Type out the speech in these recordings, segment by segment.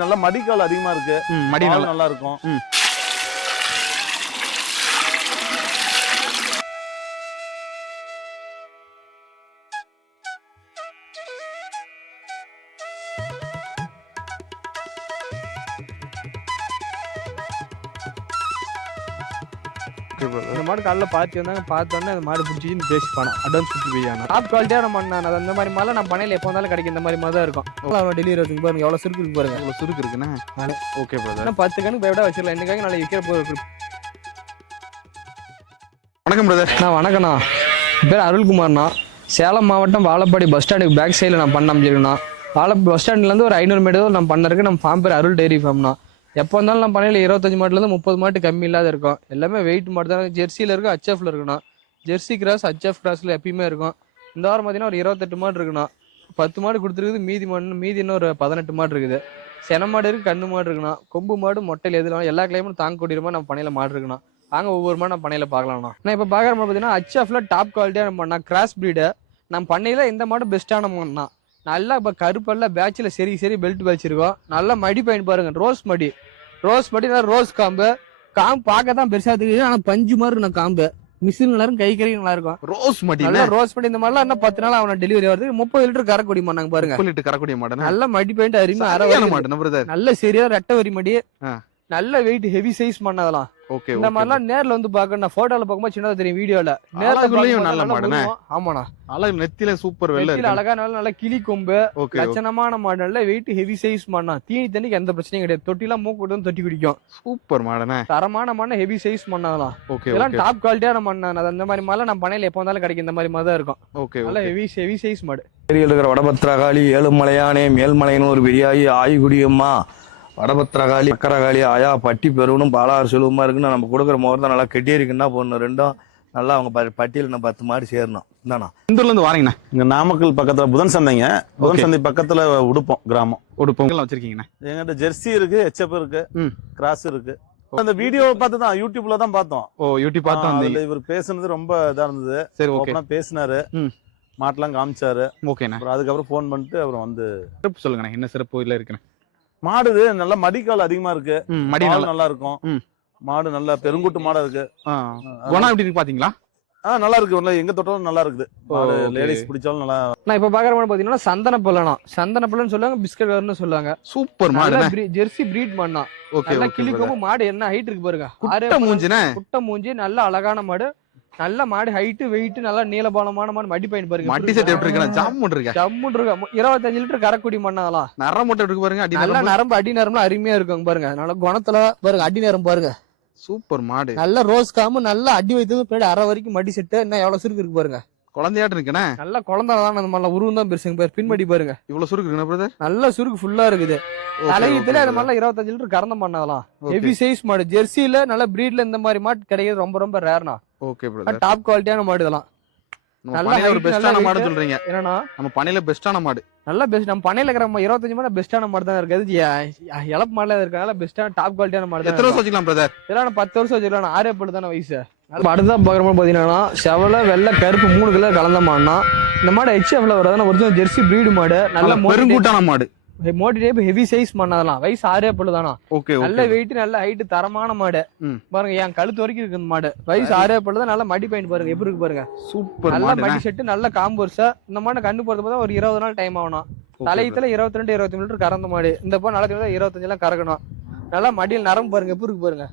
நல்ல மடிக்கால் அதிகமா இருக்கு. மடி நல்லா இருக்கும். மாடு காலைல பார்த்து வந்தாங்க பார்த்தோன்னே அந்த மாடு பிடிச்சின்னு பேசி போனோம் அட்வான்ஸ் கொடுத்து போய் டாப் குவாலிட்டியான மண் நான் அந்த மாதிரி மாலை நான் பண்ணையில் எப்போ வந்தாலும் கிடைக்கும். இந்த மாதிரி மாதிரி தான் இருக்கும் அவ்வளோ டெலிவரி வருதுங்க பாருங்க. எவ்வளோ சுருக்கு இருக்கு பாருங்க. இவ்வளவு சுருக்கு இருக்குண்ணே. ஓகே பிரதர் பத்து கணக்கு பயவிட வச்சிடலாம். இன்னைக்காக நாளைக்கு விற்கிற போகிற வணக்கம் பிரதர் நான் வணக்கண்ணா பேர் அருள்குமார்ண்ணா. சேலம் மாவட்டம் வாழப்பாடி பஸ் ஸ்டாண்டுக்கு பேக் சைடில் நான் பண்ண அமைச்சிருக்கேண்ணா வாழ பஸ் ஸ்டாண்ட்லேருந்து ஒரு ஐநூறு மீட்டர் நான் பண்ணிருக்கு நம்ம ஃபார்ம் பேர் அருள் டெய்ரி ஃபார்ம்ண்ணா எப்போ இருந்தாலும் நம்ம பண்ணையில் இருபத்தஞ்சு மாட்டுலேருந்து முப்பது மாட்டு கம்மி இல்லாத இருக்கும். எல்லாமே வெயிட் மாட்டு தான். ஜெர்சியில் இருக்கும் ஹச்எஃப்ல இருக்கணும். ஜெர்சி கிராஸ் ஹச்எஃப் கிராஸில் எப்பயுமே இருக்கும். இந்த வாரம் பார்த்தீங்கன்னா ஒரு இருபத்தெட்டு மாடு இருக்கணும். பத்து மாடு கொடுத்துருக்குது. மீதி மாடு மீதி இன்னும் ஒரு பதினெட்டு மாடு இருக்குது. சென மாடு இருக்குது கண்ணு மாடு இருக்குண்ணா கொம்பு மாடு மொட்டையில் எதுலாம் எல்லா கிளைமும் தாங்கக்கூடிய மாதிரி நம்ம பண்ணையில் மாடு இருக்குண்ணா வாங்க ஒவ்வொரு மாதிரி நம்ம பண்ணையில் பார்க்கலாம்ண்ணா நான் இப்போ பார்க்குற மாதிரி பார்த்தீங்கன்னா ஹச்எஃப்ல டாப் குவாலிட்டியான மாடுண்ணா கிராஸ் ப்ரீடு நம்ம பண்ணையில் இந்த மாடு பெஸ்ட்டான மாடுண்ணா. நல்லா இப்போ கருப்பெல்லாம் பேட்சில் சரி சரி பெல்ட் வச்சிருக்கோம் நல்லா மடி பயன் பாருங்க ரோஸ் மடி. ரோஸ் மடி நல்லா ரோஸ் காம்பு. காம்பு பார்க்க தான் பெருசாக தெரியுது ஆனால் பஞ்சு மாதிரி இருக்கும் காம்பு. மிஷின் நல்லா இருக்கும் கை கறி நல்லா இருக்கும். ரோஸ் மடி நல்லா ரோஸ் மடி இந்த மாதிரிலாம் இன்னும் பத்து நாள் அவன டெலிவரி வருது முப்பது லிட்டர் கறக்கூடிய மாட்டாங்க பாருங்க. லிட்டர் கரக்கூடிய மாடு நல்ல மடி பெயிண்ட் அருமை அரை சரியான வரி மாடு பிரதர் நல்ல சரியா ரெட்டை வரி மடி. நல்ல வெயிட் ஹெவி சைஸ் பண்ணதெல்லாம் ஓகே இந்த மாதிரிலாம் நேர்ல வந்து பாக்க நான் போட்டோல பார்க்கும்போது சின்னதா தெரியும் வீடியோல பார்க்கும்போது நல்ல. உருவம். ஆமாண்ணா. அழகு நெத்தில சூப்பர் வெள்ள இருக்கு. அழகா நல்ல நல்ல கிளி கொம்பு. லட்சணமான மாடு நல்ல வெயிட் ஹெவி சைஸ் மாடுனா தீனி தண்ணிக்கு எந்த பிரச்சனையும் கிடையாது. தொட்டிலாம் மூக்கு தொட்டி குடிக்கும் சூப்பர் மாடுண்ணே தரமான மண்ணை ஹெவி சைஸ் மண்ணாதான் ஓகே இதெல்லாம் டாப் குவாலிட்டியான அது அந்த மாதிரி மாடலாம் நம்ம பண்ணையில எப்போ வந்தாலும் கிடைக்கும். இந்த மாதிரி மாதிரி தான் இருக்கும். ஓகே நல்ல ஹெவி ஹெவி சைஸ் மாடு. ஏரியில் இருக்கிற வடபத்திரகாளி ஏழுமலையானே மேல்மலையனூர் பெரியாயி ஆய்குடியம்மா. வடபத்திரகாளி அக்கரகாளி ஆயா பட்டி பெருவனும் பாலாறு செல்வமா இருக்குன்னு நம்ம கொடுக்குற முகூர்த்தம் நல்லா கெட்டி இருக்குன்னா பொண்ணு ரெண்டும் நல்லா அவங்க பட்டியல் நம்ம பத்து மாடு சேரணும். இந்தாண்ணா. இந்தூர்ல இருந்து வாரீங்கண்ணே. இங்க நாமக்கல் பக்கத்துல புதன் சந்தைங்க. புதன். சந்தை பக்கத்துல உடுப்போம் கிராமம். பொங்கல் வச்சிருக்கீங்கண்ணே? எங்கிட்ட ஜெர்சி இருக்கு ஹெச்எப் இருக்கு ம். கிராஸ் இருக்கு. அந்த வீடியோ பார்த்து தான் யூடியூப்ல தான் பார்த்தோம். ஓ யூடியூப் பார்த்து ஆ, வந்தீங்க அதுல இவர் பேசுனது ரொம்ப இதா இருந்தது. சரி ஓகே. பேசினாரு. ம். மாட்டெல்லாம் காமிச்சாரு. ஓகேண்ணே. அப்புறம் அதுக்கப்புறம் ஃபோன் பண்ணிட்டு அப்புறம் வந்து சிறப்பு சொல்லுங்கண்ணே. என்ன சிறப்பு? இல்ல இருக்குண்ணே. மாடு நல்ல மடிக்கால் அதிகமா இருக்கு. மடி நல்லா இருக்கும். மாடு நல்ல பெருங்குட்டு மாடா இருக்கு. குணம் எப்படி இருக்கு பாத்தீங்களா? ஆ நல்லா இருக்கு நல்லா எங்க தொட்டாலும் நல்லா இருக்குது மாடு. லேடிஸ் பிடிச்சாலும் நல்லா நான் இப்ப பாக்குற மாடு பாத்தீங்கன்னா சந்தன பல்லனா. சந்தன பல்லன்னு சொல்லுவாங்க பிஸ்கட் கலர்னு சொல்லுவாங்க. சூப்பர் breed- ஜெர்சி பிரீட் மண்ணா ஓகே நல்லா ஓகே கிளி கொம்பு மாடு என்ன ஹைட் இருக்கு பாருங்க. குட்டை மூஞ்சினே குட்டை மூஞ்சி நல்ல அழகான மாடு. நல்ல மாடு ஹைட் வெயிட் நல்லா நீளபாலமான மாடு. மடி பையன் பாருங்க. மட்டி செட் எப்படி இருக்குண்ணே ஜாம் இருக்கா? ஜம்முன் இருக்கு? இருபத்தஞ்சு லிட்டர் கரக்குடி மண்ணாலாம் நர மட்டும் இருக்கு பாருங்க? அடி நல்ல நரம்பு. அடி நரம்புல அருமையா இருக்கும் பாருங்க. நல்ல குணத்துல பாருங்க அடி நரம்பு பாருங்க. சூப்பர் மாடு. நல்ல ரோஸ் காமு நல்ல அடி வைத்தது பின்னாடி அரை வரைக்கும் மடி செட்டு. என்ன எவ்வளவு சுருக்கு இருக்கு பாருங்க. குழந்தையாட்டு இருக்குண்ணே நல்ல குழந்தை தான் அந்த மாதிரிலாம். உருவம் தான் பெருசுங்க பாரு. பின்மடி பாருங்க. இவ்வளவு சுருக்கு இருக்குண்ணே பிரதர் நல்ல சுருக்கு ஃபுல்லா இருக்குது. தலையத்துல அது மாதிரிலாம் இருபத்தஞ்சு லிட்டர் கறந்த பண்ணலாம் ஹெவி சைஸ் மாடு. ஜெர்சில நல்ல பிரீட்ல இந்த மாதிரி மாடு கிடைக்கிறது ரொம்ப ரொம்ப ரேர்னா ஓகே பிரதர் டாப் குவாலிட்டியான மாடு இதெல்லாம். நல்ல ஒரு நல்ல மாடு. சொல்றீங்க. என்னன்னா? நம்ம பண்ணையில பெஸ்டான மாடு. நல்ல பெஸ்ட் நம்ம பண்ணையில இருக்கிற இருபத்தஞ்சு மாடு பெஸ்டான மாடு தான் இருக்குது இழப்பு மாடல இருக்கனால பெஸ்டான டாப் குவாலிட்டியான மாடு எத்தனை தான் வருஷம் வச்சுக்கலாம் பிரதர் இதெல்லாம் பத்து வருஷம் வச்சுக்கலாம். ஆறே தானே வயசு. அடுத்ததான் பார்க்குற மாதிரி பார்த்தீங்கன்னா செவலை வெள்ளை கருப்பு மூணு கலர் கலந்த மாடுனா இந்த மாடு ஹெச்எஃப்ல வரதான ஒரிஜினல் ஜெர்சி பிரீடு மாடு. நல்ல நல்ல பெருங்கூட்டான மாடு. மோட்டி டைப் ஹெவி சைஸ் பண்ணதெல்லாம் வயசு ஆறே பல்லு தானா? ஓகே நல்ல வெயிட் நல்ல ஹைட் தரமான மாடு. பாருங்க என் கழுத்து வரைக்கும் இருக்கு இந்த மாடு வயசு ஆறே பல்லு தான் நல்ல மடி பாயிண்ட் பாருங்க. எப்படி இருக்கு பாருங்க? சூப்பர் நல்ல மாடு மடி செட்டு நல்ல காம்பர்ஸ் இந்த மாடு கண்ணு போறது பார்த்தா ஒரு இருபது நாள் டைம் ஆகணும். தலையத்துல இருபத்தி ரெண்டு இருபத்தி லிட்டர் கறந்த மாடு இந்த போ நல்ல இருபத்தஞ்சு எல்லாம் கறக்கணும். நல்லா மடியில் நரம்பு பாருங்க. எப்படி இருக்கு பாருங்க?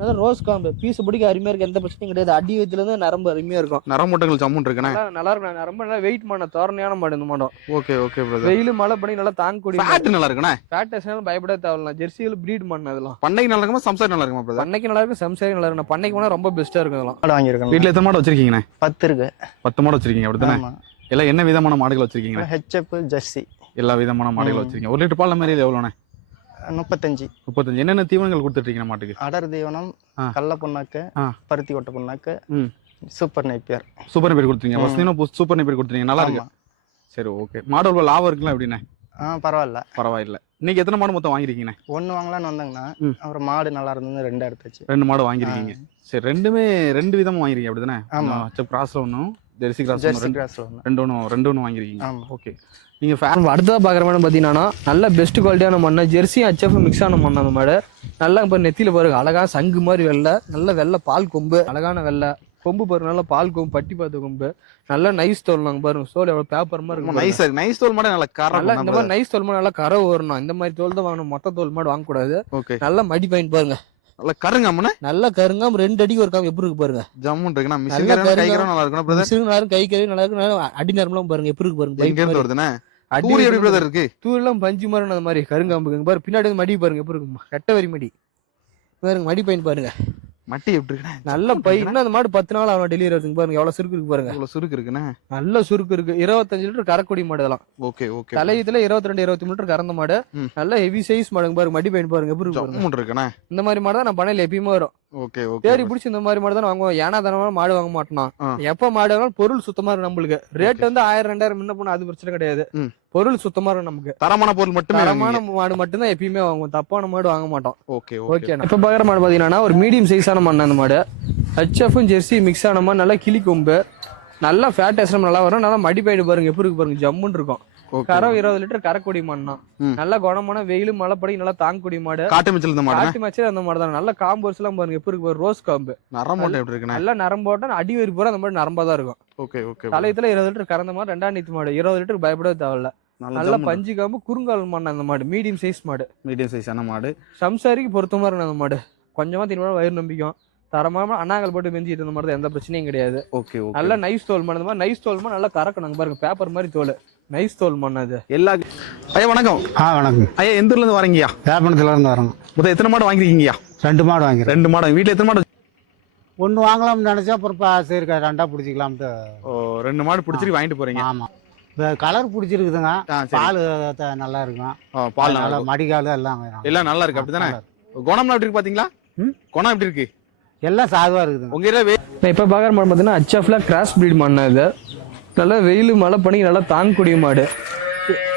நல்லா ரோஸ் காம்பு பீஸ் பிடிக்க அருமையா இருக்கு. எந்த பிரச்சனையும் கிடையாது. அடி வயத்துல இருந்து நரம்பு அருமையா இருக்கும். நரம்பூட்டங்கள் ஜம்முன் இருக்குண்ணே நல்லா நல்லா இருக்கும். நரம்பு நல்லா வெயிட் பண்ண தோரணையான மாடு இந்த மாடம். ஓகே ஓகே பிரதர் வெயில் மழை பண்ணி நல்லா தாங்கக்கூடிய ஃபேட் நல்லா இருக்குண்ணே? ஃபேட் பயப்பட தேவையில்ல. ஜெர்சியில் பிரீட் பண்ண அதெல்லாம் பண்ணைக்கு நல்லா இருக்குமா சம்சாரி நல்லா இருக்குமா பிரதர் பண்ணைக்கு நல்லா இருக்கும் சம்சாரி நல்லா இருக்கும் பண்ணைக்கு போனா ரொம்ப பெஸ்டா இருக்கும் இதெல்லாம். மாடு வாங்கியிருக்கேன் வீட்டுல எத்தனை மாடு வச்சிருக்கீங்கண்ணே? பத்து இருக்கு. பத்து மாடு வச்சிருக்கீங்க அப்படித்தானே? எல்லாம் என்ன விதமான மாடுகள் வச்சிருக்கீங்க ஹெச்எப் ஜெர்சி. எல்லா விதமான மாடுகள். வச்சிருக்கீங்க. ஒரு லிட்டர் பால் மாதிரி எவ்வளோண்ணே? முப்பத்தஞ்சு. முப்பத்தஞ்சு. என்னென்ன தீவனங்கள் கொடுத்துட்டு இருக்கீங்க மாட்டுக்கு அடர் தீவனம். கடல புண்ணாக்கு. பருத்தி கொட்டை புண்ணாக்கு. சூப்பர் நைப்பியர் சூப்பர் பேர் கொடுத்துருங்க. வசதியும் சூப்பர் பேர் கொடுத்துருங்க நல்லா இருக்கு. சரி ஓகே. மாடு எவ்வளவு லாபம் இருக்குல்ல எப்படிண்ணே? ஆ பரவாயில்ல. பரவாயில்ல. இன்னைக்கு எத்தனை மாடு மொத்தம் வாங்கிருக்கீங்கண்ணே ஒன்று வாங்கலாம்னு வந்தாங்கன்னா ம். அப்புறம் மாடு நல்லா இருந்தது ரெண்டு எடுத்துச்சு. ரெண்டு மாடு வாங்கிருக்கீங்க சரி ரெண்டுமே ரெண்டு விதமா வாங்கிருக்கீங்க அப்படிதானே? ஆமா. கிராஸ்ல ஒன்றும் ஜெர்சி கிராஸ் ஜெர்சி ரெண்டு கிராஸ்ல ஒன்று ரெண்டு ஒன்று வாங்கிருக்கீங்க ஓகே. நீங்க fa- நம்ம அடுத்ததாக பார்க்குற மாடு பார்த்தீங்கன்னா நல்ல பெஸ்ட் குவாலிட்டியான மண்ணை ஜெர்சி ஹச்எஃப் மிக்ஸ் ஆன மண் அந்த மாடு நல்லா இப்போ நெத்தியில் பாருங்க அழகா சங்கு மாதிரி வெள்ளை நல்ல வெள்ளை பால் கொம்பு அழகான வெள்ளை. கொம்பு பாருங்க நல்ல பால் கொம்பு பட்டி பார்த்த கொம்பு. நல்ல நைஸ் தோல் நாங்கள் பாருங்க சோல் எவ்வளோ பேப்பர் மாதிரி இருக்கும் நைஸா நைஸ் தோல் மாடு நல்ல நல்லா இந்த மாதிரி நைஸ் தோல் மாடு நல்லா கரை வரணும் இந்த மாதிரி தோல் தான் வாங்கணும். மொத்த தோல் மாடு வாங்கக்கூடாது ஓகே நல்ல மடி பாயிண்ட் பாருங்க. நல்ல கருங்க அம்மனே நல்ல கருங்காம ரெண்டு அடிக்கு ஒரு காம எப்படி இருக்கு பாருங்க. ஜம்முன் இருக்குண்ணா நல்லா மிஷின் நேரம் கை கறி நல்லா இருக்கு நல்லா அடி நேரம்லாம் பாருங்க எப்படி இருக்கு பாருங்க. எங்க இருந்து வருதுண்ணே? தூரி எப்படி பிரதர் இருக்கு? தூரெல்லாம் பஞ்சு மாதிரி அந்த மாதிரி. கருங்காம்புங்க பாரு பின்னாடி வந்து மடி பாருங்க எப்படி இருக்கு ரெட்டை வரி மடி. பாருங்க மடி பையன் பாருங்க. மட்டி எப்படி இருக்குண்ணே? நல்ல பை இன்னும் அந்த மாடு பத்து நாள் அவன் டெலிவரி வருதுங்க பாருங்க. எவ்வளவு சுருக்கு இருக்கு பாருங்க. இவ்வளவு சுருக்கு இருக்குண்ணே? நல்ல சுருக்கு இருக்கு. இருபத்தஞ்சு லிட்டர் கரக்குடி மாடு இதெல்லாம். Okay okay. தலையத்துல இருபத்தி ரெண்டு இருபத்தி லிட்டர் கறந்த மாடு. நல்ல ஹெவி சைஸ் மாடுங்க பாருங்க. மடி பையன் பாருங்க. எப்படி இருக்கு இருக்குண்ணே? இந்த மாதிரி மாடு தான் நான் பண்ணையில எப்பயுமே வரும். Okay okay. தேடி பிடிச்சி இந்த மாதிரி மாடு தான் வாங்குவோம். ஏன்னா தானே மாடு வாங்க மாட்டோம். எப்ப மாடு வாங்கினாலும் பொருள் சுத்தமா இருக்கும் நம்மளுக்கு. ரேட் வந்து ஆயிரம் ரெண்டாயிரம் முன்ன போனா அது பிரச்சனை கிடையாது. பொருள் சுத்தமா இருக்கும் நமக்கு. தரமான பொருள் மட்டுமே தரமான மாடு மட்டும்தான் எப்பயுமே வாங்குவோம். தப்பான மாடு வாங்க மாட்டோம். Okay okay. இப்ப பாக்குற மாடு பாத்தீங்கன்னா ஒரு மீடியம் சைஸான மண் அந்த மாடு. ஹெச்எஃப்பும் ஜெர்சி மிக்ஸ் ஆன மாதிரி நல்லா கிளி கொம்பு நல்லா ஃபேட் எஸ்எம் நல்லா வரும். நல்லா மடி பயிடு பாருங்க எப்படி இருக்கு பாருங்க ஜம்முன்னு இருக்கும். கரை இருபது லிட்டர் கரைக்குடி மண்ணா. நல்ல குணமான வெயில் மழைப்படி நல்லா தாங்கக்கூடிய மாடு. காட்டு மிச்சல் இந்த மாடு காட்டு மச்சல் அந்த மாடு தான் நல்ல காம்பு எல்லாம் பாருங்க எப்படி இருக்கு ரோஸ் காம்பு. நரம் மட்டும் எப்படி இருக்குண்ணே? நல்லா நரம்போட்டா அடி வரி பூரா அந்த மாதிரி நரம்பா தான் இருக்கும். ஓகே ஓகே தலையத்துல இருபது லிட்டர் கறந்த மாடு ரெண்டாம் நீத்து மாடு. இருபது லிட்டர் பயப்படவே தேவையில்ல. நல்ல பஞ்சு காம்பு குறுங்கால் மண் அந்த மாடு. மீடியம் சைஸ் மாடு. மீடியம் சைஸான மாடு. சம்சாரிக்கு பொருத்தமா இருக்கும் அந்த மாடு. கொஞ்சமா தின்னு வயிறு நம்பிக்கும். தரமான அண்ணாங்கல் போட்டு மெஞ்சிட்டு இருந்த மாதிரி எந்த பிரச்சனையும் கிடையாது. ஓகே நல்ல நைஸ் தோல் மாதிரி நைஸ் தோல் நல்லா கறக்கணும். பாருங்க பேப்பர் மாதிரி தோல். நைஸ் தோல் மண் அது எல்லா ஐயா வணக்கம். ஆ வணக்கம். ஐயா எந்த ஊர்ல இருந்து வரீங்கயா வேப்பனத்துல இருந்து வரோங்க மொத்தம் எத்தனை மாடு வாங்கிருக்கீங்கயா ரெண்டு மாடு வாங்கிறேன் ரெண்டு மாடு வீட்டுல எத்தனை மாடு? ஒன்று வாங்கலாம்னு நினச்சா அப்புறம் பா- சரி க- ரெண்டா பிடிச்சிக்கலாம்ட்டு. ஓ ரெண்டு மாடு பிடிச்சிட்டு வாங்கிட்டு போறீங்க. ஆமாம் கலர் பிடிச்சிருக்குதுங்க. ஆ, சரி. பால் த- நல்லா இருக்கும். ஆ, பால் நல்லா நல்லா இருக்கும். மடிகால் எல்லாம். எல்லாம் நல்லா இருக்கு அப்படிதானே? நல்லா இருக்கு. குணம்லாம் எப்படி இருக்கு பாத்தீங்களா? ம்? குணம் எப்படி இருக்கு? எல்லாம் சாதுவா இருக்குதுங்க. உங்க ஏரியா இப்போ பார்க்குற மாடு பார்த்தீங்கன்னா ஹச்எஃப்ல கிராஸ் ப்ரீட் மண்ணு இது. நல்லா வெயில் மழை பண்ணி நல்லா தாங்கக்கூடிய மாடு.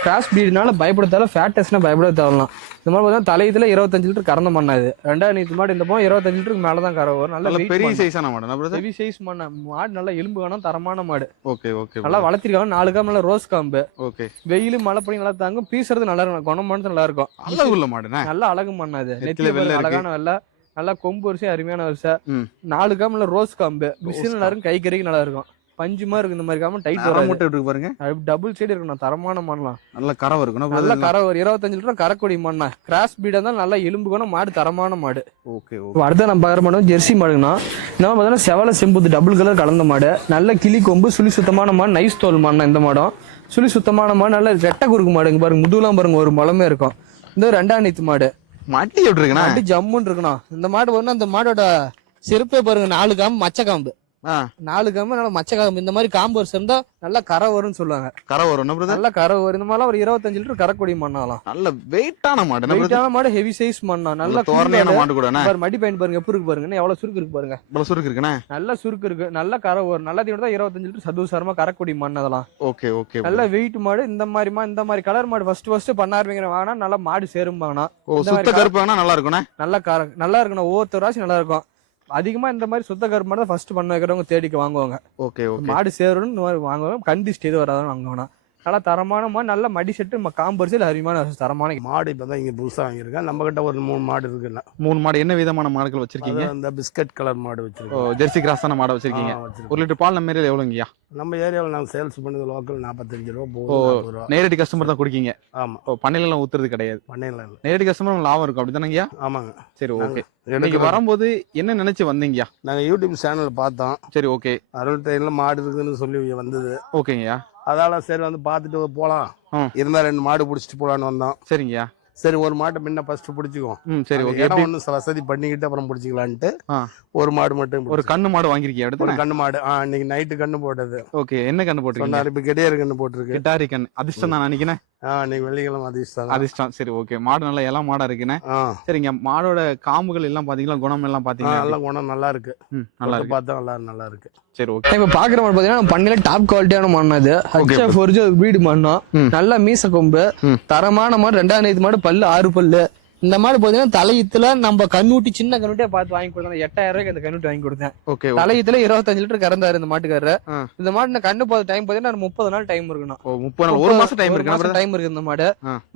கிராஸ் ப்ரீட்னால பயப்பட ஃபேட்டஸ்னா பயப்பட தேவலாம் இந்த மாதிரி பார்த்தீங்கன்னா தலையத்துல இருபத்தஞ்சு லிட்டர் கறந்த மண்ணா இது. ரெண்டாயிரம் நீத்து மாடு இந்த போது இருபத்தஞ்சு லிட்டருக்கு மேலே தான் கரை வரும் நல்ல பெரிய சைஸான மாடு. ஹெவி சைஸ் மண்ண. மாடு நல்லா எலும்பு வேணும் தரமான மாடு. ஓகே ஓகே நல்லா வளர்த்திருக்காங்க. நாலு காம்பு நல்லா ரோஸ் காம்பு ஓகே. வெயில் மழை பண்ணி நல்லா தாங்கும். பீசுறது நல்லா இருக்கும். குணமானது நல்லா இருக்கும். நல்ல உள்ள மாடுண்ணே நல்ல அழகு மண்ணா அது நெத்தியில நெத்தில. அழகான வெள்ளை. நல்லா கொம்பு வரிசை அருமையான வரிசை. நாலு காம்புல ரோஸ் காம்பு மிஷின். நல்லா இருக்கும். கை கறிக்கு நல்லா இருக்கும். பஞ்சு மாதிரி இருக்கும் இந்த மாதிரி காம்பு டைட் மட்டும் எப்படி இருக்கு பாருங்க. டபுள் சைடு இருக்கணும் தரமான மண்ணலாம் நல்ல கறவை இருக்கணும் நல்ல கரை ஒரு இருபத்தஞ்சு லிட்டர் கரக்கொடி மண்ணா கிராஸ் பீடா தான் நல்லா எலும்பு குணம் மாடு தரமான மாடு. ஓகே அடுத்த நம்ம பார்க்குற மாடு ஜெர்சி மாடுங்கண்ணா. இந்த மாதிரி பார்த்தீங்கன்னா செவல செம்புத்து டபுள் கலர் கலந்த மாடு. நல்ல கிளி கொம்பு சுழி சுத்தமான மாடு நைஸ் தோல் மாடுனா இந்த மாடம். சுழி சுத்தமான மாடு நல்ல ரெட்டை குறுக்கு மாடுங்க பாருங்க. முதுகுலாம் பாருங்க ஒரு முளமே இருக்கும். இந்த ரெண்டாம் நீத்து மாடு. மட்டி எப்படி இருக்குண்ணா? மாட்டு ஜம்முன்னு இருக்கணும் இந்த மாடு வந்து அந்த மாடோட செருப்பே பாருங்க நாலு காம்பு மச்ச காம்பு. நாலு காம்பு நல்லா மச்ச காம்பு. இந்த மாதிரி காம்பு வருஷம் இருந்தா நல்லா கரை வரும்னு சொல்லுவாங்க. கரை வரும். நல்லா கரை வரும். இந்த மாதிரிலாம் ஒரு இருபத்தஞ்சு லிட்டர் கரைக்கூடிய மண்ணாலாம். நல்ல வெயிட்டான மாடு. வெயிட்டான மாடு ஹெவி சைஸ் மண்ணா. நல்ல தோரணையான மாடு கூட மடி பயன் பாருங்க. எப்படி இருக்கு பாருங்க. எவ்வளவு சுருக்கு இருக்கு பாருங்க. இவ்வளவு சுருக்கு இருக்குண்ணே? நல்ல சுருக்கு இருக்கு. நல்ல கரை வரும். நல்ல தீவனம் தான் இருபத்தஞ்சு லிட்டர் சதுசாரமா கரக்கூடிய மண் அதெல்லாம். ஓகே ஓகே நல்ல வெயிட் மாடு. இந்த மாதிரி மா இந்த மாதிரி கலர் மாடு ஃபர்ஸ்ட் ஃபர்ஸ்ட் பண்ண ஆரம்பிக்கிற வாங்கினா நல்லா மாடு சேரும் வாங்கினா சுத்த மாதிரி கருப்பு நல்லா இருக்குண்ணே நல்ல நல்லா இருக்கணும் ஒவ்வொருத்தர் ராசி நல்லா இருக்கும். அதிகமா இந்த மாதிரி சுத்த கருப்பு மாடு ஃபர்ஸ்ட் பண்ண வைக்கிறவங்க தேடிக்கு வாங்குவாங்க ஓகே மாடு சேரும்னு இந்த மாதிரி வாங்குவாங்க கண்டிஸ்ட் எது வராதுன்னு வாங்குவாங்க நல்லா தரமான மாடு நல்ல மடி செட்டு காம்பரிசில் அருமையான தரமான மாடு இப்போ தான் இங்கே புதுசாக வாங்கியிருக்கேன். நம்மக்கிட்ட ஒரு மூணு மாடு இருக்குல்ல. மூணு மாடு. என்ன விதமான மாடுகள் வச்சிருக்கீங்க? அது அந்த பிஸ்கட் கலர் மாடு வச்சிருக்கோம் ஜெர்சி கிராஸான மாடை வச்சிருக்கீங்க? ஒரு லிட்டர் பால் நம்ம ஏரியால எவ்வளோங்கய்யா நம்ம ஏரியாவில் நாங்கள் சேல்ஸ் பண்ணது லோக்கல் நாற்பத்தஞ்சு ரூபா ரூபா. நேரடி கஸ்டமர் தான் குடிக்கீங்க? ஆமாம் ஓ பண்ணையிலாம் ஊத்துறது கிடையாது. பண்ணையில் நேரடி கஸ்டமர் லாபம் இருக்கும். அப்படிதானங்கய்யா ஆமாங்க. சரி ஓகே. நாங்க இன்னைக்கு வரும்போது என்ன நினைச்சு வந்தீங்கய்யா நாங்கள் யூடியூப் சேனல் பார்த்தோம். சரி ஓகே. அருள் ட்ரெயினில் மாடு இருக்குன்னு சொல்லி வந்தது. ஓகேங்கய்யா அதால சரி வந்து பார்த்துட்டு போகலாம். இருந்தால் ரெண்டு மாடு பிடிச்சிட்டு போகலான்னு வந்தோம். சரிங்கய்யா. சரி ஒரு மாட்டை முன்ன ஃபர்ஸ்ட் பிடிச்சிக்குவோம். சரி ஓகே. இடம் ஒன்று வசதி பண்ணிக்கிட்டு அப்புறம் பிடிச்சிக்கலான்ட்டு. ஒரு மாடு மட்டும் ஒரு. கண்ணு மாடு வாங்கிருக்கீங்க ஒரு அடுத்து கண்ணு மாடு. ஆ இன்னைக்கு நைட்டு கண்ணு போட்டது. ஓகே என்ன கண்ணு போட்டுருக்கீங்க? இப்போ கெடியார் கண்ணு போட்டிருக்கு. கிட்டாரி கண்ணு. அதிர்ஷ்டம் தான் நினைக்கிறேன். ஆ இன்னைக்கு வெள்ளிக்கிழமை அதிர்ஷ்டம் அதிர்ஷ்டம். சரி ஓகே. மாடு நல்லா இளம் மாடா இருக்குண்ணே சரிங்க மாடோட காம்புகள் எல்லாம் பாத்தீங்களா? குணம் எல்லாம் பாத்தீங்களா? நல்ல குணம் நல்லா இருக்கு. நல்லா இருக்கு. பார்த்தா நல்லா நல்லா இருக்கு. சரி ஓகே. இப்போ பாக்குற மாடு பாத்தீங்கன்னா பண்ணையில டாப் குவாலிட்டியான மண் அது ஹச்எஃப் ஒரிஜினல் வீடு மண்ணா ம். நல்ல மீச கொம்பு. தரமான மாடு ரெண்டாம் நேத்து மாடு பல்லு ஆறு பல்லு. இந்த மாடு பார்த்தீங்கன்னா தலையத்துல நம்ம கண்ணுட்டி சின்ன கண்ணுட்டியா பார்த்து வாங்கி கொடுத்தேன் எட்டாயிரம் ரூபாய்க்கு அந்த கண்ணுட்டி வாங்கி கொடுத்தேன். ஓகே தலையத்துல இருபத்தஞ்சு லிட்டர் கறந்தாரு இந்த மாட்டுக்காரரு. இந்த மாடு நான் கண்ணு போத டைம் பார்த்தீங்கன்னா ஒரு முப்பது நாள் டைம் இருக்கணும். முப்பது நாள் ஒரு மாசம் டைம் இருக்கு? டைம் இருக்கு இந்த மாடு.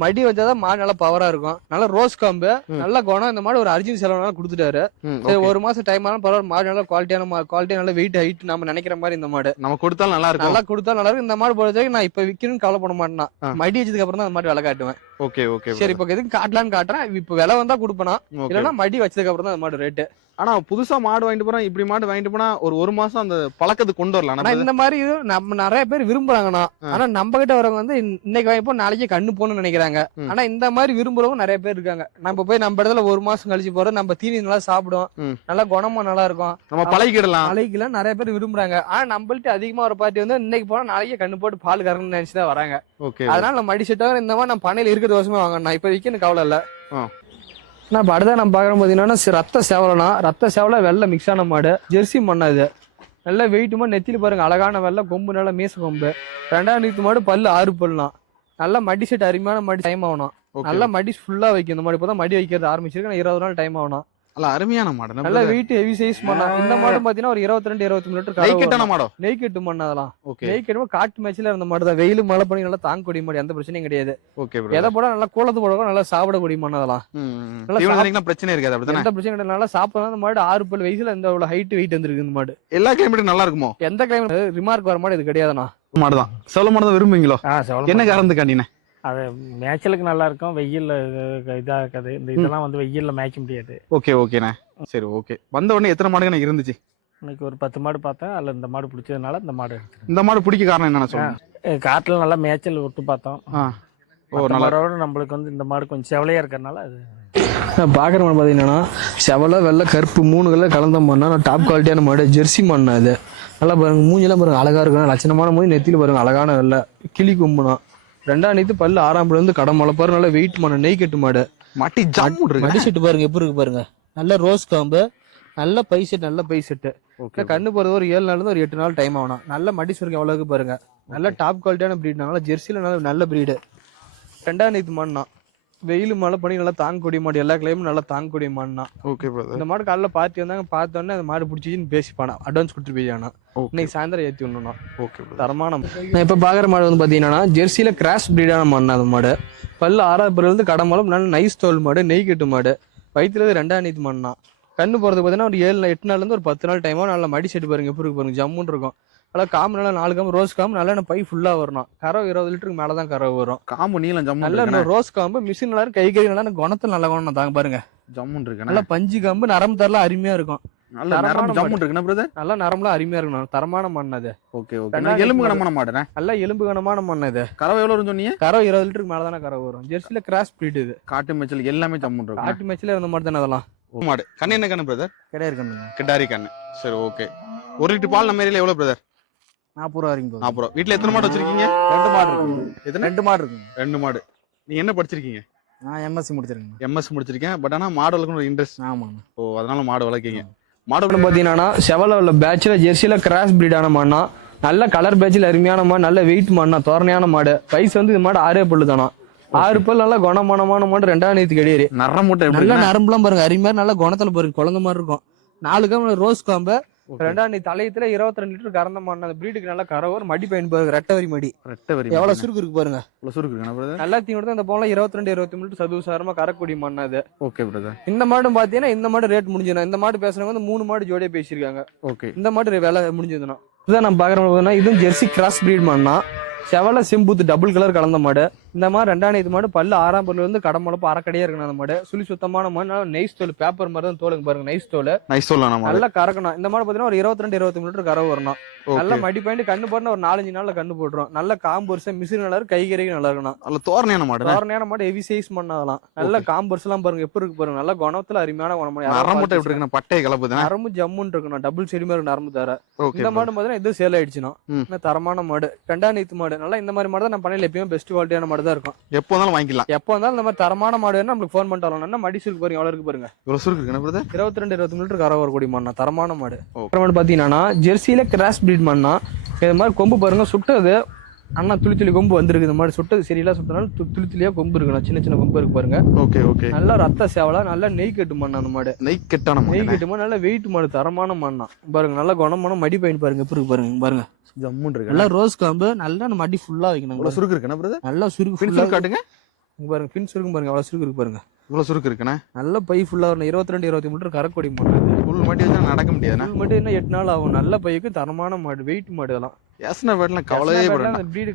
மடி வச்சாதான் மாடு நல்லா பவரா இருக்கும். நல்ல ரோஸ் காம்பு. நல்ல குணம். இந்த மாடு ஒரு அர்ஜுன் செலவுனால கொடுத்துட்டாரு. சரி. ஒரு மாசம் டைம் ஆனாலும் பரவாயில்ல மாடு நல்ல குவாலிட்டியான குவாலிட்டி நல்ல வெயிட் ஹைட் நம்ம நினைக்கிற மாதிரி இந்த மாடு. நம்ம கொடுத்தாலும் நல்லா இருக்கும். நல்லா கொடுத்தா நல்லா இருக்கும். இந்த மாடு பொறுத்த வரைக்கும் நான் இப்ப விக்கணும்னு கவலைப்பட மாட்டேன். மடி வச்சதுக்கு அப்புறம் தான் அந்த மாடு விலை காட்டுவேன். ஓகே ஓகே சரி இப்ப எதுக்கு காட்டலான்னு காட்டுறேன். இப்ப விலை வந்தா கொடுப்பேனா? இல்லைன்னா மடி வச்சதுக்கு அப்புறம் தான் மாடு ரேட்டு ஆனா புதுசா மாடு வாங்கிட்டு போறோம் இப்படி மாடு வாங்கிட்டு போனா ஒரு ஒரு மாசம் அந்த பழக்கத்துக்கு கொண்டு வரலாம். ஆனா இந்த மாதிரி நம்ம நிறைய பேர் விரும்புறாங்கண்ணா. ஆ. ஆனா நம்ம கிட்ட வரவங்க வந்து இன்ன- இன்னைக்கு வாங்கிப்போ நாளைக்கு கண்ணு போகணும்னு நினைக்கிறாங்க. ஆனா இந்த மாதிரி விரும்புறவங்க நிறைய பேர் இருக்காங்க. நம்ம போய் நம்ம இடத்துல ஒரு மாசம் கழிச்சு போறோம் நம்ம தீனி நல்லா சாப்பிடும். ம். நல்லா குணமா நல்லா இருக்கும். நம்ம பழகிடலாம். நாளைக்குலாம் நிறைய பேர் விரும்புறாங்க. ஆனா நம்மள்ட்ட அதிகமா ஒரு பார்ட்டி வந்து இன்னைக்கு போனா நாளைக்கு கண்ணு போட்டு பால் கறக்கணும்னு நினைச்சு தான் வராங்க. ஓகே அதனால நம்ம அடிச்சுட்டா இந்த மாதிரி நம்ம பண்ணையில இருக்கிற வருஷமே வாங்க நான் இப்ப விற்க எனக்கு கவலை இல்ல. ஆ. நான் இப்போ அடுத்த நம்ம பார்க்குறோம் பார்த்தீங்கன்னா ரத்த சேவலனா ரத்த சேவலை வெள்ளை மிக்ஸ் ஆன மாடு. ஜெர்சி மண்ணா இது. நல்ல வெயிட்டுமா நெத்தியில் பாருங்க. அழகான வெள்ளை கொம்பு நல்ல மீச கொம்பு. ரெண்டாம் நீத்து மாடு பல்லு ஆறு பல்லுனா நல்ல மடி செட் அருமையான மடி டைம் ஆகணும் நல்ல மடி ஃபுல்லா வைக்கும். இந்த மாடு இப்போதான் மடி வைக்கிறது ஆரம்பிச்சிருக்கு. நான் இருபது நாள் டைம் ஆகணும் நல்ல அருமையான மாடு. நல்ல வெயிட் ஹெவி சைஸ் மண்ணா இந்த மாடு பார்த்தீங்கன்னா ஒரு இருபத்தி ரெண்டு இருபத்தி மூணு லிட்டர் லைக்கெட்டான மாடோ? நெய் கட்டு மண் அதெல்லாம். ஓகே நெய் கட்டு மேட்ச்ல இருந்த மாடு தான். வெயில் மழை பண்ணி நல்லா தாங்கக்கூடிய மாடு. எந்த பிரச்சனையும் கிடையாது. ஓகே எதை போட நல்லா கூலத்து போட நல்லா சாப்பிடக்கூடிய மண் அதெல்லாம். நல்லா பிரச்சனை இருக்காது அப்படித்தானே? எந்த பிரச்சனையும் கிடையாது. நல்லா சாப்பிடலாம். அந்த மாடு ஆறு பல் வயசுல இந்த அவ்வளவு ஹைட் வெயிட் வந்திருக்கு இந்த மாடு. எல்லா கிளைமேட்டும் நல்லா இருக்குமோ? எந்த கிளைமேட் ரிமார்க் வர மாடு இது கிடையாதுண்ணா. மாடுதான். செவல மாடு தான் விரும்புவீங்களோ செவல என்ன காரணத்து காண்டினே அது மேய்ச்சலுக்கு நல்லா இருக்கும் வெயில்ல இது- இதா இருக்காது. இந்த இதெல்லாம் வந்து வெயில்ல மேய்க்க முடியாது. ஓகே ஓகேண்ணே. சரி ஓகே. வந்த உடனே எத்தனை மாடுங்க இருந்துச்சு? இன்னைக்கு ஒரு பத்து மாடு பார்த்தேன். அதில் இந்த மாடு பிடிச்சதுனால இந்த மாடு. இந்த மாடு பிடிக்க காரணம் என்னன்னு சொல்லுங்க? காட்டுல நல்லா மேய்ச்சல் விட்டு பார்த்தோம். ஆ. ஓ நல்லா நம்மளுக்கு வந்து இந்த மாடு கொஞ்சம் செவலையா இருக்கறனால அது பார்க்குற மாடு பார்த்தீங்கன்னா செவலை வெள்ளை கருப்பு மூணு கலர் கலந்த மாடுனா டாப் குவாலிட்டியான மாடு ஜெர்சி மாடுனா இது நல்லா பாருங்க மூஞ்சிலாம் பாருங்க அழகா இருக்கும். லட்சணமான மூஞ்சி நெத்தியில் பாருங்க அழகான வெள்ளை கிளி கொம்புனா ரெண்டாம் நீத்து பல்லு ஆறாம் பல்லு வந்து கடை பாருங்க நல்லா வெயிட் மாடு நெய் கட்டு மாடு. மட்டி ஜாம் இருக்கு மடி செட்டு பாருங்க எப்படி இருக்கு பாருங்க. நல்ல ரோஸ் காம்பு நல்ல பை செட் நல்ல பை செட்டு ஓகே கண்ணு போறது ஒரு ஏழு இருந்து ஒரு எட்டு நாள் டைம் ஆகணும் நல்ல மடி சுருக்கம் எவ்வளவுக்கு பாருங்க. நல்ல டாப் குவாலிட்டியான நல்ல ஜெர்சியில நல்ல நல்ல பிரீடு ரெண்டாம் நீத்து மாடுனா. வெயில் மழை பண்ணி நல்லா தாங்கக்கூடிய மாடு எல்லா கிளைமும் நல்லா தாங்கக்கூடிய மாடுனா ஓகே பிரதர் இந்த மாடு காலைல பார்த்து வந்தாங்க பார்த்த உடனே அந்த மாடு பிடிச்சின்னு பேசிப்பானா. அட்வான்ஸ் கொடுத்துட்டு போயிடானா இன்னைக்கு சாயந்தரம் ஏற்றி விடணும்னா ஓகே தரமான நான் இப்போ பார்க்குற மாடு வந்து பார்த்தீங்கன்னா ஜெர்சியில கிராஸ் பிரீடான மாடுனா அந்த மாடு. பல்லு ஆறாவது வந்து கடமலம் நல்ல நைஸ் தோல் மாடு நெய் கட்டு மாடு. வயிற்றுல ரெண்டாம் நீத்து மாடுனா கண்ணு போகிறதுக்கு பார்த்தீங்கன்னா ஒரு ஏழு எட்டு நாள்லேருந்து ஒரு பத்து நாள் டைமாக நல்லா மடி செட்டு பாருங்க எப்படி பாருங்க ஜம்முன்னு இருக்கும். நல்லா காம்பு நல்லா நாலு காம்பு ரோஸ் காம்பு நல்லா பை ஃபுல்லாக வரணும் கறவை இருபது லிட்டருக்கு மேலே தான் கறவை வரும். காம்பு நீளம் ஜம்மு நல்ல. ரோஸ் காம்பு மிஷின் நல்லா இருக்கு, கை கறி நல்லா இருக்கு, குணத்துல நல்ல குணம் தாங்க பாருங்க. ஜம்முன்னு இருக்குண்ணே. நல்லா பஞ்சு காம்பு நரம்பு தரலாம் அருமையா இருக்கும். நல்ல தரமான நேரம் மாடு. ஜம்முன்னு இருக்குண்ணே பிரதர் நல்லா நரம்புலாம் அருமையா இருக்கணும் தரமான மண் அது. Okay okay. எலும்பு. கனமான மாடுண்ணே. நல்லா எலும்பு கனமான மண் இது. கறவை எவ்வளவு சொன்னீங்க? கறவை இருபது லிட்டருக்கு மேல தானே கறவை வரும். ஜெர்சியில கிராஸ் பிரீட் இது. காட்டு மேய்ச்சல் எல்லாமே ஜம்முன்னு இருக்கும். காட்டு மேட்ச்ல இருந்த மாதிரி தானே அதெல்லாம். மாடு. கண்ணு என்ன கண்ணு பிரதர் கிடையாது கண்ணுங்க கிட்டாரி கண்ணு. சரி ஓகே. ஒரு லிட்டர் பால் நம்ம ஏரியால எவ்வளவு பிரதர் நாற்பது ரூபா வரைக்கும் அப்புறம் வீட்ல எத்தனை மாடு வச்சிருக்கீங்க? ரெண்டு மாடு இருக்கு. எத்தனை? ரெண்டு மாடு இருக்குங்க. ரெண்டு மாடு. நீங்க என்ன படிச்சிருக்கீங்க? நான் எம்எஸ்சி முடிச்சிருக்கேங்க. எம்எஸ் முடிச்சிருக்கேன். பட் ஆனா மாடு வளர்க்கணும் ஒரு இன்ட்ரெஸ்ட் ஆமாங்க. ஓ அதனால மாடு வளர்க்கீங்க. மாடு பார்த்தீங்கன்னா செவல உள்ள பேட்சில் ஜெர்சியில் கிராஸ் பிரீடான மாடுனா நல்ல கலர் பேட்சில் அருமையான மாடு நல்ல வெயிட் மாடுனா தோரணையான மாடு. வயசு வந்து இது மாடு ஆறே பல்லு தானா? ஆறு பல் நல்லா குணமானமான மாடு ரெண்டாம் நேத்து கிடையாது நர மூட்டை எப்படி நல்ல? நரம்புலாம் பாருங்க. அருமையா நல்ல குணத்துல பாருங்க. குழந்தை மாதிரி இருக்கும். நாலு காம்பு ரோஸ் காம்பு ரெண்டாம் நீ தலையத்துல இருபத்தி ரெண்டு லிட்டர் கறந்த மாடு அந்த பிரீடுக்கு நல்லா கறவர் மடி பயன் பாருங்க ரெட்டவரி மடி. ரெட்டை வரி எவ்வளவு சுருக்கு இருக்கு பாருங்க. இவ்வளவு சுருக்கு பிரதர் நல்லா தீ கொடுத்து அந்த போல இருபத்தி ரெண்டு இருபத்தி மூணு சதுசாரமா கறக்கூடிய மண் அது. ஓகே பிரதர் இந்த மாடும் பாத்தீங்கன்னா இந்த மாடு ரேட் முடிஞ்சிடும் இந்த மாடு பேசுறவங்க வந்து மூணு மாடு ஜோடியா பேசியிருக்காங்க. ஓகே. இந்த மாடு விலை முடிஞ்சதுன்னா இதுதான் நம்ம பாக்குறோம் இதுவும் ஜெர்சி கிராஸ் பிரீட் மாடுனா செவல செம்பூத்து டபுள் கலர் கலந்த மாடு. இந்த மாதிரி ரெண்டாம் இது மாடு பல்லு ஆறாம் பல்லு வந்து கடமளப்பு அரைக்கடையா இருக்கணும் அந்த மாடு. சுழி சுத்தமான மாடு. நைஸ் தோல் பேப்பர் மாதிரி தான் தோலுங்க பாருங்க நைஸ் தோல். நைஸ் மாடு நல்லா கறக்கணும். இந்த மாடு பாத்தீங்கன்னா ஒரு இருபத்தி ரெண்டு இருபத்தி லிட்டர் கறவை வரணும். நல்ல மடி பாயிண்ட் கண்ணு போட்டு ஒரு நாலஞ்சு நாள்ல கண்ணு போட்டுரும். நல்ல காம்பு வருஷம் மிஷின் நல்லா இருக்கு கைகறிக்கு நல்லா இருக்கணும். நல்ல தோரணையான மாடு காரணையான மாடு ஹெவி சைஸ் பண்ணாதலாம் நல்ல காம்பர்ஸ் எல்லாம் பாருங்க எப்படி இருக்கு பாருங்க. நல்ல குணத்துல அருமையான குணம் நர மூட்டை எப்படி இருக்குண்ணா? பட்டை கலப்பு நரம்பு ஜம்முன்னு இருக்கணும் டபுள் செடி மாதிரி நரம்பு தர இந்த மாடு பார்த்தீங்கன்னா இது சேல் ஆயிடுச்சுனா ம். இந்த தரமான மாடு. ரெண்டாம் நீத்து மாடு. நல்லா இந்த மாதிரி மாடு தான் நம்ம பண்ணையில எப்பயும் பெஸ்ட் குவாலிட்டியான மாடு தான் இருக்கும். எப்போ வேணாலும் வாங்கிக்கலாம். எப்போ வந்தாலும் இந்த மாதிரி தரமான மாடு வேணும் நம்மளுக்கு ஃபோன் பண்ணிட்டு மடி சுருக்கு பாருங்க எவ்வளவு இருக்கு பாருங்க. இவ்வளவு சுருக்கு இருக்குண்ணா பிரதர் இருபத்தி ரெண்டு இருபத்தி லிட்டர் கரை வரக்கூடிய மாடுனா தரமான மாடு. அப்புறம் மாடு பார்த்தீங்கன்னா ஜெர்சியில கிராஸ் பிரீட் மாடுனா இது மாதிரி கொம்பு பாருங்க சுட்டது. அண்ணா துளி துளி கொம்பு வந்திருக்கு இந்த மாதிரி. சுட்டது சரியில்லை சுட்டனால துளி துளியா கொம்பு இருக்குண்ணா சின்ன சின்ன கொம்பு இருக்கு பாருங்க. Okay okay. நல்லா ரத்த சேவலா நல்லா நெய் கட்டு மண்ணா அந்த மாடு. நெய் கெட்டான நெய் கட்டு நல்லா வெயிட் மாடு தரமான மண்ணா பாருங்க நல்லா குணமான மடி பையன் பாருங்க எப்படி இருக்கு பாருங்க பாருங்க. ஜம்முன் இருக்கு. நல்லா ரோஸ் காம்பு நல்லா நம்ம மடி ஃபுல்லா வைக்கணும் இவ்வளவு சுருக்கு இருக்குண்ணா பிரதர் நல்லா சுருக்கு பின் சுருக்கு காட்டுங்க. இங்க பாருங்க பின் சுருக்கும் பாருங்க அவ்வளவு சுருக்கு இருக்கு பாருங்க. இவ்வளவு சுருக்கு இருக்குண்ணா நல்ல பை ஃபுல்லா வரணும். இருபத்தி ரெண்டு இருபத்தி மூணு கரக்கொடி மாடு. புல் மாட்டி வச்சா நடக்க முடியாதுண்ணா. மட்டும் இன்னும் எட்டு நாள் ஆகும். நல்ல பைக்கு தரமான மாடு வெயிட் மாடு இதெல்லாம். ஏசன பேட்லாம். கவலையே படணும் பிரீடு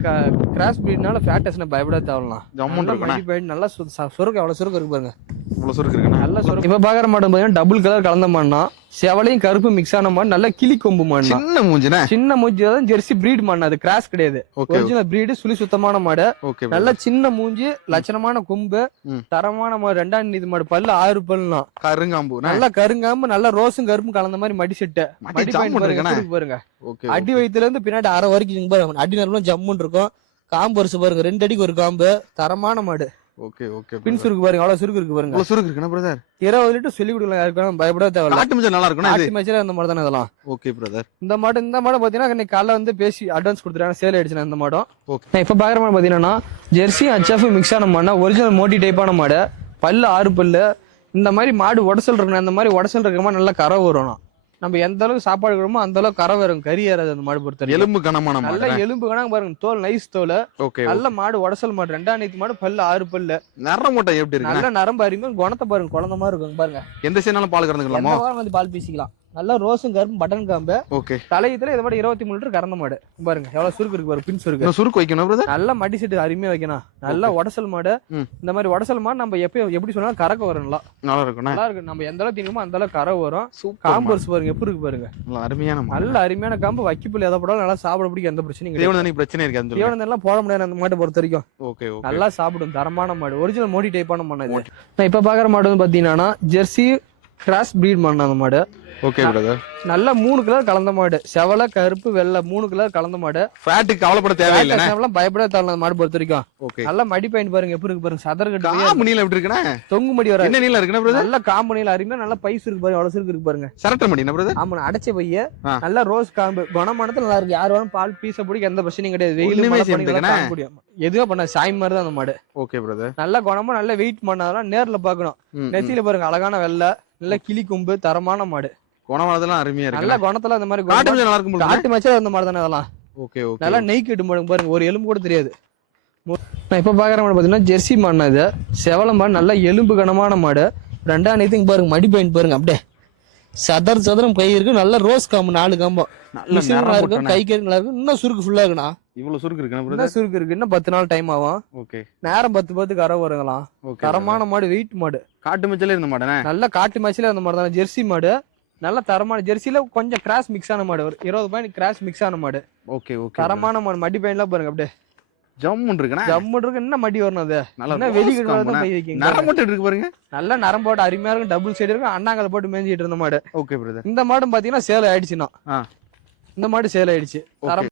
கிராஸ் பிரீட்னால ஃபேட் எஸ்னா பயப்பட தேவலாம் ஜம்முன் இருக்குண்ணா. நல்லா சுருக்கு அவ்வளவு சுருக்கு இருக்கு பாருங்க. இவ்வளவு சுருக்கு இருக்குண்ணா. நல்ல சுருக்கு இப்ப மாடு டபுள் கலர் கலந்த மாடுனா செவலையும் கருப்பு மிக்ஸ் ஆன மாடு. நல்ல கிளி கொம்பு மாடுனா சின்ன சின்ன மூஞ்சி தான் ஜெர்சி பிரீட் மாடு அது கிராஸ் கிடையாது. ஒரிஜினல் பிரீடு சுழி சுத்தமான மாடு. நல்ல சின்ன மூஞ்சி லட்சணமான கொம்பு. தரமான மாடு. ரெண்டாம் நீதி மாடு. பல்லு ஆறு பல்லுனா கருங்காம்பு நல்ல கருங்காம்பு நல்ல ரோஸும் கருப்பும் கலந்த மாதிரி மடி செட்டு. மடி மடி பாருங்க அடி வயித்துல இருந்து பின்னாடி அரை வரைக்கும் பாருங்க அடி நேரம் ஜம்முன்னு இருக்கும். காம்பு வருஷம் பாருங்க ரெண்டு அடிக்கு ஒரு காம்பு. தரமான மாடு. ஓகே ஓகே பின் சுருக்கு பாருங்க அவ்வளவு சுருக்கு இருக்கு பாருங்க. சுருக்கு இருக்குண்ணா பிரதர் இருபது லிட்டர் சொல்லி கொடுக்கலாம் யாருக்கும் பயப்பட தேவையில்ல. காட்டு மஞ்சள் நல்லா இருக்குண்ணா இது? ஆட்டு மேட்ச்ல இந்த மாதிரி தானே இதெல்லாம்? ஓகே பிரதர் இந்த மாடு இந்த மாடு பாத்தீங்கன்னா இன்னைக்கு காலைல வந்து பேசி அட்வான்ஸ் கொடுத்துருக்காங்க சேல் ஆயிடுச்சு இந்த மாடும். Okay. நான் இப்ப பாக்குற மாடு பாத்தீங்கன்னா ஜெர்சி ஹச்எஃப் மிக்ஸ் ஆன மாடுனா ஒரிஜினல் மோட்டி டைப்பான மாடு. பல்லு ஆறு பல்லு. இந்த மாதிரி மாடு உடசல் இருக்கணும் இந்த மாதிரி உடசல் இருக்கிற மாதிரி நல்லா கரை வரும் நம்ம எந்த அளவுக்கு சாப்பாடு கொடுமோ அந்த அளவுக்கு கரை வரும் கறி ஏறாது அந்த மாடு பொறுத்த. எலும்பு கனமான நல்ல எலும்பு கணக்கு பாருங்க தோல் நைஸ் தோல். ஓகே நல்ல மாடு உடசல் மாடு ரெண்டாம் நேத்து மாடு பல்லு ஆறு பல்லு. நர மூட்டை எப்படி இருக்குண்ணா நல்ல நரம்பு அருமையும் குணத்தை பாருங்க குழந்த மாதிரி இருக்கும் பாருங்க. எந்த சைனாலும் பால் கறந்துக்கலாமா? வந்து பால் பீசிக்கலாம். நல்ல ரோஸும் கரும்பும் பட்டன் காம்பு. ஓகே தலையத்துல இதை மாதிரி இருபத்தி மூணு லிட்டர் கறந்த மாடு. பாருங்க எவ்வளவு சுருக்கு இருக்கு பாரு பின் சுருக்கு. சுருக்கு வைக்கணும் நல்ல மடி செட்டு அருமையா வைக்கணும். நல்ல உடசல் மாடு. இந்த மாதிரி உடசல் மாடு நம்ம எப்ப எப்படி சொன்னாலும் கறக்க வரும்ல நல்லா. இருக்குண்ணா நல்லா இருக்கு நம்ம எந்த அளவுக்கு திங்குமோ அந்த அளவுக்கு கரை வரும். காம்பர்ஸ் பாருங்க எப்படி இருக்கு பாருங்க. அருமையான நல்ல அருமையான காம்பு வைக்கப்புல் எதை போடாலும் நல்லா சாப்பிட பிடிக்கும் எந்த பிரச்சனையும் பிரச்சனை இருக்காது தீவனம் எல்லாம் போட முடியாது அந்த மாட்டை பொறுத்த வரைக்கும். ஓகே நல்லா சாப்பிடும் தரமான மாடு. ஒரிஜினல் மோடி டைப்பான மாடு நான் இப்ப பாக்குற மாடு வந்து பாத்தீங்கன்னா ஜெர்சி கிராஸ் பிரீட் மாடு அந்த மாடு. ஓகே பிரதர் நல்ல மூணு கலர் கலந்த மாடு. செவல கருப்பு வெள்ளை மூணு கலர் கலந்த மாடு. ஃபேட்டுக்கு கவலைப்பட தேவையில்லைண்ணே எல்லாம் பயப்பட தேவை மாடு பொறுத்த வரைக்கும். ஓகே நல்ல மடி பாயிண்ட் பாருங்க எப்படி இருக்கு பாருங்க சதர் கட்டு நீளம் எப்படி இருக்குண்ணா? தொங்கு மடி வர என்ன நீளம் இருக்குண்ணா பிரதர் நல்ல காம்பனியில அருமையா நல்ல பைஸ் இருக்கு பாருங்க அவ்வளவு இருக்கு பாருங்க. சரட்டர் மடி என்ன பிரதர் ஆமா அடைச்ச பைய. நல்ல ரோஸ் காம்பு. குணமானது நல்லா இருக்கு. யார் வேணும் பால் பீச பிடிக்க எந்த பிரச்சனையும் கிடையாது. வெயில். எதுவுமே பண்ண சாய் மாதிரி தான் அந்த மாடு. ஓகே பிரதர் நல்ல குணமா நல்ல வெயிட் பண்ணாதெல்லாம் நேர்ல பாக்கணும் நெத்தியில பாருங்க அழகான வெள்ளை நல்ல கிளி கொம்பு தரமான மாடு. குணமானதெல்லாம் அருமையா நல்ல இருக்கு குணத்துல அந்த மாதிரி காட்டு நல்லா இருக்கும் காட்டு மச்சா அந்த மாதிரி தானே அதெல்லாம்? Okay okay. நல்லா நெய் கட்டு மாடு பாருங்க. ஒரு எலும்பு கூட தெரியாது. நான் இப்ப பாக்குற மாடு பாத்தீங்கன்னா ஜெர்சி மாடு இது. செவல மாடு நல்ல எலும்பு கனமான மாடு. ரெண்டாம் நேரத்துக்கு பாருங்க மடி பாயிண்ட் பாருங்க அப்படியே. சதர் சதுரம் கை இருக்கு நல்ல ரோஸ் காம்பு நாலு காம்பம் நல்ல நல்லா இருக்கும். கை கறி நல்லா இருக்கும் இன்னும் சுருக்கு ஃபுல்லா இருக்குண்ணா. இவ்வளவு சுருக்கு பிரதர் சுருக்கு இருக்கு இன்னும் பத்து நாள் டைம் ஆகும். ஓகே. நேரம் பத்து பத்து கரை வருங்களாம். ஓகே தரமான மாடு வெயிட் மாடு. காட்டு மஞ்சள் இருந்த மாட்டேனே நல்ல காட்டு மேட்ச்ல அந்த மாடு தானே ஜெர்சி மாடு. நல்ல தரமான ஜெர்சில கொஞ்சம் கிராஸ் மிக்ஸ் ஆன மாடு. ஒரு இருபது பாயிண்ட் கிராஸ் மிக்ஸ் ஆன மாடு. ஓகே ஓகே தரமான மாடு. மடி பாயிண்ட்லாம் பாருங்க அப்படியே. ஜம்முன் இருக்குண்ணா? ஜம்மு இருக்கு. என்ன மடி வரணும் அது? நல்லா என்ன rose வெளி காம்புண்ணா. தான் பை வைக்கிங்க? நரம் இருக்கு பாருங்க. நல்ல நரம் போட்டு அருமையா இருக்கும். டபுள் சைடு இருக்கும். அண்ணாங்கல போட்டு மேஞ்சிட்டு இருந்த மாடு. ஓகே பிரதர் இந்த மாடும் பாத்தீங்கன்னா சேல் ஆயிடுச்சுன்னா ஆ. இந்த மாடு சேல் ஆயிடுச்சு.